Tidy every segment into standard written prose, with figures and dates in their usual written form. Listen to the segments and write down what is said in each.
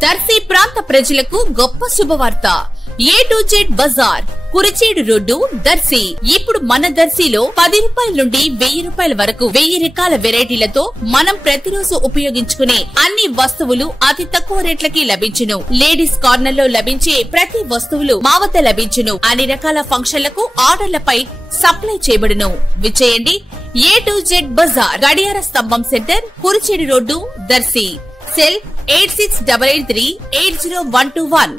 దర్శి ప్రాంత ప్రజలకు గొప్ప శుభవార్త. A to Z Bazar, Kurichedu road, Darsi. ఇప్పుడు మన దర్శిలో 10 రూపాయల నుండి 1000 రూపాయల వరకు 1000 రకాల వెరైటీలతో మనం ప్రతిరోజు ఉపయోగించుకునే అన్ని వస్తువులు అతి తక్కువ రేట్లకి లభించును. లేడీస్ కార్నర్ లో లభించే ప్రతి వస్తువులు మా వద్ద లభించును. అన్ని రకాల ఫంక్షన్లకు ఆర్డర్లపై సప్లై చేయబడును. విచ్చేయండి. A to Z బజార్, గడియార స్తంభం centre, Kurichedu road, Darsi. Cell 8683802121.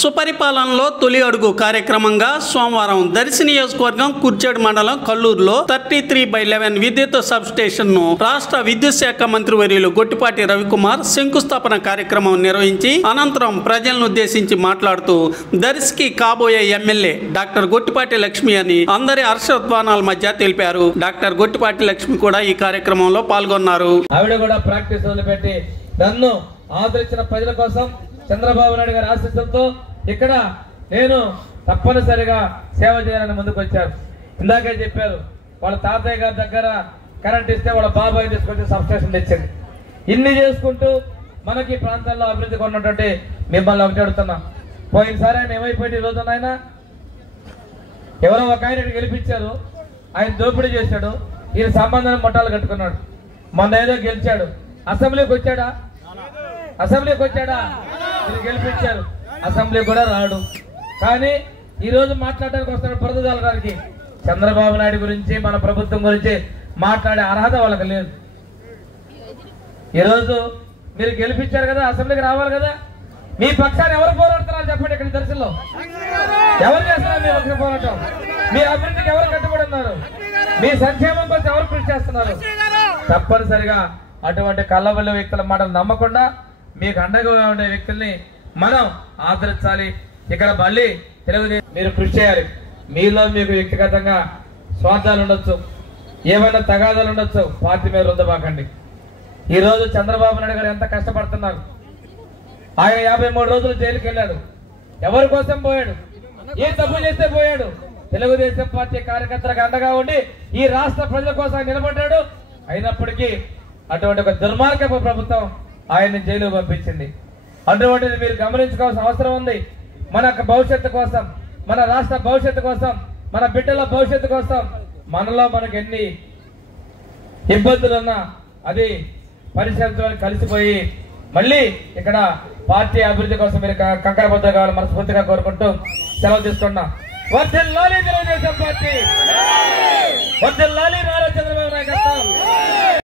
సుపరిపాలనలో తొలి అడుగు కార్యక్రమంగా సోమవారం దర్శి నియోజకవర్గం కుర్చేడు మండలం కల్లూరులో 33/11 విద్యుత్ సబ్ స్టేషన్ ను రాష్ట్ర విద్యుత్ శాఖ మంత్రి వర్యులు గొట్టిపాటి రవికుమార్ శంకుస్థాపన కార్యక్రమం నిర్వహించి అనంతరం ప్రజలను ఉద్దేశించి మాట్లాడుతూ దర్శికి కాబోయే ఎమ్మెల్యే డాక్టర్ గొట్టిపాటి లక్ష్మి అని అందరి హర్షధ్వానాల మధ్య తెలిపారు. డాక్టర్ గొట్టిపాటి లక్ష్మి కూడా ఈ కార్యక్రమంలో పాల్గొన్నారు. ఆవిడ కూడా ప్రాక్టీస్ వదిలిపెట్టి నన్ను ఆదరించిన ప్రజల కోసం చంద్రబాబు నాయుడు గారి ఆశీస్సులతో ఇక్కడ నేను తప్పనిసరిగా సేవ చేయాలని ముందుకు వచ్చారు. ఇందాకే చెప్పారు, వాళ్ళ తాతయ్య గారి దగ్గర కరెంట్ ఇస్తే వాళ్ళ బాబాయ్ తీసుకొచ్చి సబ్స్టేషన్ తెచ్చింది. ఇన్ని చేసుకుంటూ మనకి ప్రాంతాల్లో అభివృద్ధి కొన్నటువంటి మిమ్మల్ని ఒకటి అడుగుతున్నా. పోయినసారి ఆయన ఏమైపోయింది, ఈ రోజున ఆయన ఎవరో ఒక ఆయన గెలిపించారు, ఆయన దోపిడీ చేశాడు, ఈయన సంబంధాన్ని మొట్టాలు కట్టుకున్నాడు. మొన్న ఏదో గెలిచాడు, అసెంబ్లీకి వచ్చాడా మీరు గెలిపించారు, అసెంబ్లీ కూడా రాడు. కానీ ఈ రోజు మాట్లాడడానికి వస్తున్న బురదజాల గారికి చంద్రబాబు నాయుడు గురించి మన ప్రభుత్వం గురించి మాట్లాడే అర్హత వాళ్ళకి లేదు. ఈరోజు మీరు గెలిపించారు కదా, అసెంబ్లీకి రావాలి కదా. మీ పక్షాన్ని ఎవరు పోరాడుతున్నారు చెప్పండి. ఇక్కడ దర్శనంలో ఎవరు చేస్తున్నారు మీ పక్ష పోరాటం? మీ అభివృద్ధికి ఎవరు కట్టుబడి ఉన్నారు? మీ సంక్షేమం కోసం ఎవరు కృషి చేస్తున్నారు? తప్పనిసరిగా అటువంటి కళ్ళబొల్లి వ్యక్తుల మాటలు నమ్మకుండా మీకు అండగా ఉండే వ్యక్తుల్ని మనం ఆదరించాలి. ఇక్కడ మళ్ళీ తెలుగుదేశం మీరు కృషి చేయాలి. మీలో మీకు వ్యక్తిగతంగా స్వార్థాలు ఉండొచ్చు, ఏమైనా తగాదాలు ఉండొచ్చు, పార్టీ మీద రుద్దబాకండి. ఈ రోజు చంద్రబాబు నాయుడు గారు ఎంత కష్టపడుతున్నారు. ఆయన 53 రోజులు జైలుకి వెళ్ళాడు. ఎవరి కోసం పోయాడు? ఏ తప్పు చేస్తే పోయాడు? తెలుగుదేశం పార్టీ కార్యకర్తలకు అండగా ఉండి ఈ రాష్ట్ర ప్రజల కోసం నిలబడ్డాడు. అయినప్పటికీ అటువంటి ఒక దుర్మార్గపు ప్రభుత్వం ఆయన్ని జైలు పంపించింది. అటువంటిది మీరు గమనించుకోవాల్సిన అవసరం ఉంది. మన భవిష్యత్తు కోసం, మన రాష్ట్ర భవిష్యత్తు కోసం, మన బిడ్డల భవిష్యత్తు కోసం మనలో మనకు ఎన్ని ఇబ్బందులున్నా అది పరిశీలించడానికి కలిసిపోయి మళ్ళీ ఇక్కడ పార్టీ అభివృద్ధి కోసం మీరు కంకరబద్ద కావాలని మనస్ఫూర్తిగా కోరుకుంటూ సెలవు తీసుకున్నాం. వర్ధిల్లాలి తెలుగుదేశం పార్టీ, వర్ధిల్లాలి నారా చంద్రబాబు నాయుడు.